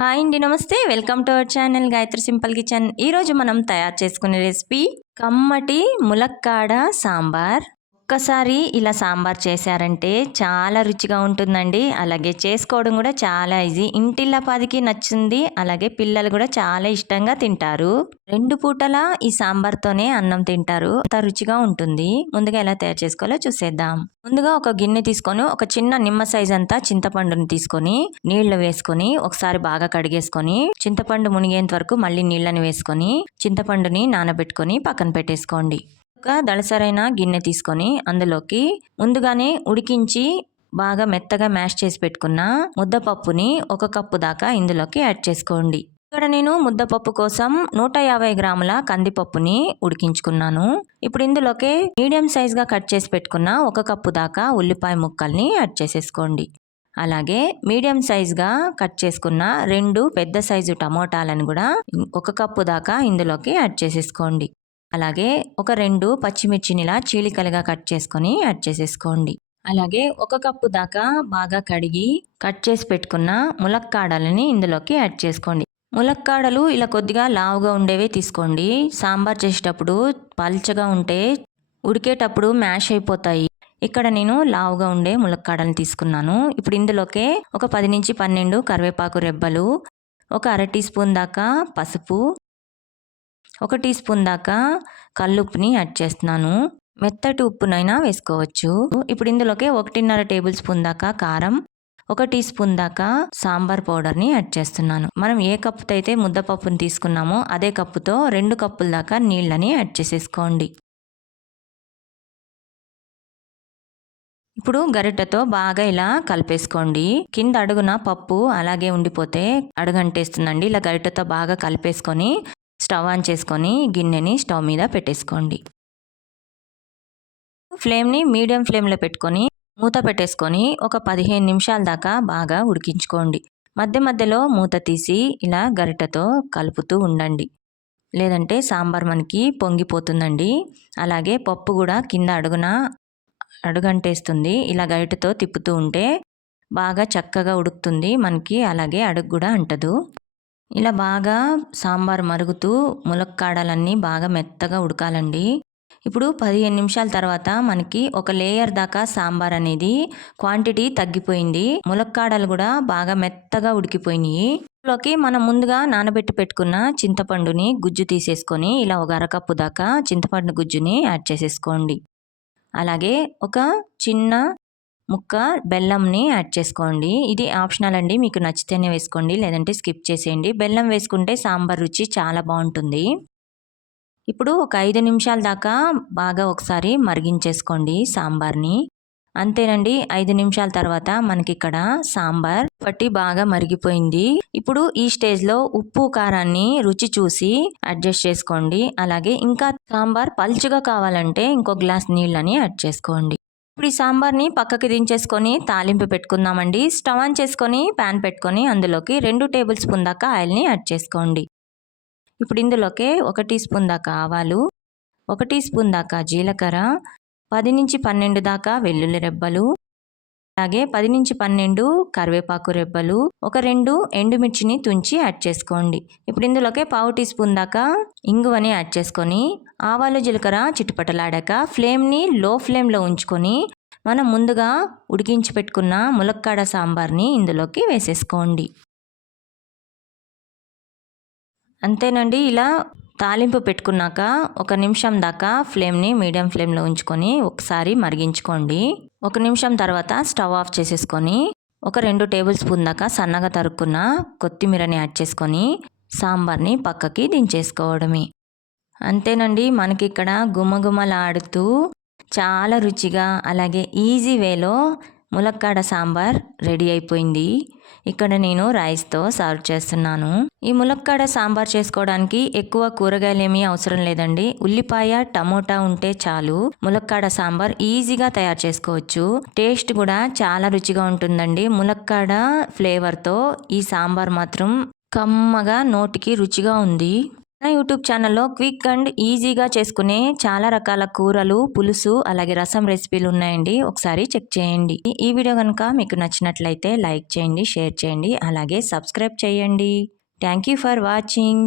Hi అండి, నమస్తే. Welcome to our channel Gayatri simple kitchen. ఈరోజు మనం తయారు చేసుకునే రెసిపీ కమ్మటి ములక్కాడ సాంబార్. ఒక్కసారి ఇలా సాంబార్ చేశారంటే చాలా రుచిగా ఉంటుందండి. అలాగే చేసుకోవడం కూడా చాలా ఈజీ. ఇంటిల్లపాదికి నచ్చింది. అలాగే పిల్లలు కూడా చాలా ఇష్టంగా తింటారు. 2 పూటలా ఈ సాంబార్తోనే అన్నం తింటారు. అంత రుచిగా ఉంటుంది. ముందుగా ఎలా తయారు చేసుకోవాలో చూసేద్దాం. ముందుగా ఒక గిన్నె తీసుకొని ఒక చిన్న నిమ్మ సైజ్ అంతా చింతపండుని తీసుకొని నీళ్లు వేసుకొని ఒకసారి బాగా కడిగేసుకొని చింతపండు మునిగేంత వరకు మళ్ళీ నీళ్ళని వేసుకొని చింతపండుని నానబెట్టుకొని పక్కన పెట్టేసుకోండి. ఒక దళసరైన గిన్నె తీసుకొని అందులోకి ముందుగానే ఉడికించి బాగా మెత్తగా మ్యాష్ చేసి పెట్టుకున్న ముద్దపప్పుని 1 కప్పు దాకా ఇందులోకి యాడ్ చేసుకోండి. ఇక్కడ నేను ముద్దపప్పు కోసం 150 గ్రాముల కందిపప్పుని ఉడికించుకున్నాను. ఇప్పుడు ఇందులోకి మీడియం సైజ్గా కట్ చేసి పెట్టుకున్న 1 కప్పు దాకా ఉల్లిపాయ ముక్కల్ని యాడ్ చేసేసుకోండి. అలాగే మీడియం సైజ్గా కట్ చేసుకున్న 2 పెద్ద సైజు టమోటాలను కూడా 1 కప్పు దాకా ఇందులోకి యాడ్ చేసేసుకోండి. అలాగే ఒక 2 పచ్చిమిర్చిని ఇలా చీలికలుగా కట్ చేసుకొని యాడ్ చేసేసుకోండి. అలాగే 1 కప్పు దాకా బాగా కడిగి కట్ చేసి పెట్టుకున్న ములక్కాడలని ఇందులోకి యాడ్ చేసుకోండి. ములక్కాడలు ఇలా కొద్దిగా లావుగా ఉండేవే తీసుకోండి. సాంబార్ చేసేటప్పుడు పల్చగా ఉంటే ఉడికేటప్పుడు మ్యాష్ అయిపోతాయి. ఇక్కడ నేను లావుగా ఉండే ములక్కాడలను తీసుకున్నాను. ఇప్పుడు ఇందులోకే ఒక 10 నుంచి 12 కరివేపాకు రెబ్బలు, ఒక అర టీ స్పూన్ దాకా పసుపు, 1 టీ స్పూన్ దాకా కల్లుప్పుని యాడ్ చేస్తున్నాను. మెత్తటి ఉప్పునైనా వేసుకోవచ్చు. ఇప్పుడు ఇందులోకి 1.5 టేబుల్ స్పూన్ దాకా కారం, 1 టీ స్పూన్ దాకా సాంబార్ పౌడర్ని యాడ్ చేస్తున్నాను. మనం ఏ కప్పుతో అయితే ముద్దపప్పుని తీసుకున్నామో అదే కప్పుతో 2 కప్పుల దాకా నీళ్ళని యాడ్ చేసేసుకోండి. ఇప్పుడు గరిటెతో బాగా ఇలా కలిపేసుకోండి. కింద అడుగున పప్పు అలాగే ఉండిపోతే అడుగంటేస్తుందండి. ఇలా గరిటెతో బాగా కలిపేసుకొని స్టవ్ ఆన్ చేసుకొని గిన్నెని స్టవ్ మీద పెట్టేసుకోండి. ఫ్లేమ్ని మీడియం ఫ్లేమ్లో పెట్టుకొని మూత పెట్టేసుకొని ఒక 15 నిమిషాల దాకా బాగా ఉడికించుకోండి. మధ్య మధ్యలో మూత తీసి ఇలా గరిటెతో కలుపుతూ ఉండండి. లేదంటే సాంబార్ మనకి పొంగిపోతుందండి. అలాగే పప్పు కూడా కింద అడుగంటేస్తుంది. ఇలా గరిటెతో తిప్పుతూ ఉంటే బాగా చక్కగా ఉడుకుతుంది మనకి. అలాగే అడుగు కూడా అంటదు. ఇలా బాగా సాంబార్ మరుగుతూ ములక్కాడలన్నీ బాగా మెత్తగా ఉడకాలండి. ఇప్పుడు 15 నిమిషాల తర్వాత మనకి ఒక లేయర్ దాకా సాంబార్ అనేది క్వాంటిటీ తగ్గిపోయింది. ములక్కాడలు కూడా బాగా మెత్తగా ఉడికిపోయినాయి. ఇందులోకి మనం ముందుగా నానబెట్టి పెట్టుకున్న చింతపండుని గుజ్జు తీసేసుకొని ఇలా ఒక అరకప్పు దాకా చింతపండు గుజ్జుని యాడ్ చేసేసుకోండి. అలాగే ఒక చిన్న ముక్క బెల్లంని యాడ్ చేసుకోండి. ఇది ఆప్షనల్ అండి. మీకు నచ్చితేనే వేసుకోండి, లేదంటే స్కిప్ చేసేయండి. బెల్లం వేసుకుంటే సాంబార్ రుచి చాలా బాగుంటుంది. ఇప్పుడు ఒక 5 నిమిషాల దాకా బాగా ఒకసారి మరిగించేసుకోండి సాంబార్ని. అంతేనండి. 5 నిమిషాల తర్వాత మనకి ఇక్కడ సాంబార్ పట్టి బాగా మరిగిపోయింది. ఇప్పుడు ఈ స్టేజ్లో ఉప్పు కారాన్ని రుచి చూసి అడ్జస్ట్ చేసుకోండి. అలాగే ఇంకా సాంబార్ పల్చగా కావాలంటే ఇంకో గ్లాస్ నీళ్ళని యాడ్ చేసుకోండి. ఇప్పుడు ఈ సాంబార్ని పక్కకి దించేసుకొని తాలింపు పెట్టుకుందామండి. స్టవ్ ఆన్ చేసుకొని ప్యాన్ పెట్టుకొని అందులోకి 2 టేబుల్ స్పూన్ దాకా ఆయిల్ని యాడ్ చేసుకోండి. ఇప్పుడు ఇందులోకి 1 టీ స్పూన్ దాకా ఆవాలు, 1 టీ స్పూన్ దాకా జీలకర్ర, 10 నుంచి 12 దాకా వెల్లుల్లి రెబ్బలు, అలాగే 10 నుంచి 12 కరివేపాకు రెబ్బలు, ఒక 2 ఎండుమిర్చిని తుంచి యాడ్ చేసుకోండి. ఇప్పుడు ఇందులోకి 1/2 టీ స్పూన్ దాకా ఇంగువని యాడ్ చేసుకొని ఆవాలు జీలకర్ర చిటపటలాడాక ఫ్లేమ్ని లో ఫ్లేమ్లో ఉంచుకొని మనం ముందుగా ఉడికించి పెట్టుకున్న ములక్కాడ సాంబార్ని ఇందులోకి వేసేసుకోండి. అంతేనండి. ఇలా తాలింపు పెట్టుకున్నాక 1 నిమిషం దాకా ఫ్లేమ్ని మీడియం ఫ్లేమ్లో ఉంచుకొని ఒకసారి మరిగించుకోండి. 1 నిమిషం తర్వాత స్టవ్ ఆఫ్ చేసేసుకొని ఒక 2 టేబుల్ స్పూన్ దాకా సన్నగా తరుక్కున్న కొత్తిమీరని యాడ్ చేసుకొని సాంబార్ని పక్కకి దించేసుకోవడమే. అంతేనండి. మనకి ఇక్కడ గుమగుమలాడుతూ చాలా రుచిగా అలాగే ఈజీ వేలో ములక్కాడ సాంబార్ రెడీ అయిపోయింది. ఇక్కడ నేను రైస్తో సర్వ్ చేస్తున్నాను. ఈ ములక్కాడ సాంబార్ చేసుకోవడానికి ఎక్కువ కూరగాయలు ఏమీ అవసరం లేదండి. ఉల్లిపాయ, టమోటా ఉంటే చాలు. ములక్కాడ సాంబార్ ఈజీగా తయారు చేసుకోవచ్చు. టేస్ట్ కూడా చాలా రుచిగా ఉంటుందండి. ములక్కాడ ఫ్లేవర్తో ఈ సాంబార్ మాత్రం కమ్మగా నోటికి రుచిగా ఉంది. నా యూట్యూబ్ ఛానల్లో క్విక్ అండ్ ఈజీగా చేసుకునే చాలా రకాల కూరలు, పులుసు అలాగే రసం రెసిపీలు ఉన్నాయండి. ఒకసారి చెక్ చేయండి. ఈ వీడియో కనుక మీకు నచ్చినట్లయితే లైక్ చేయండి, షేర్ చేయండి, అలాగే సబ్స్క్రైబ్ చేయండి. Thank you for watching.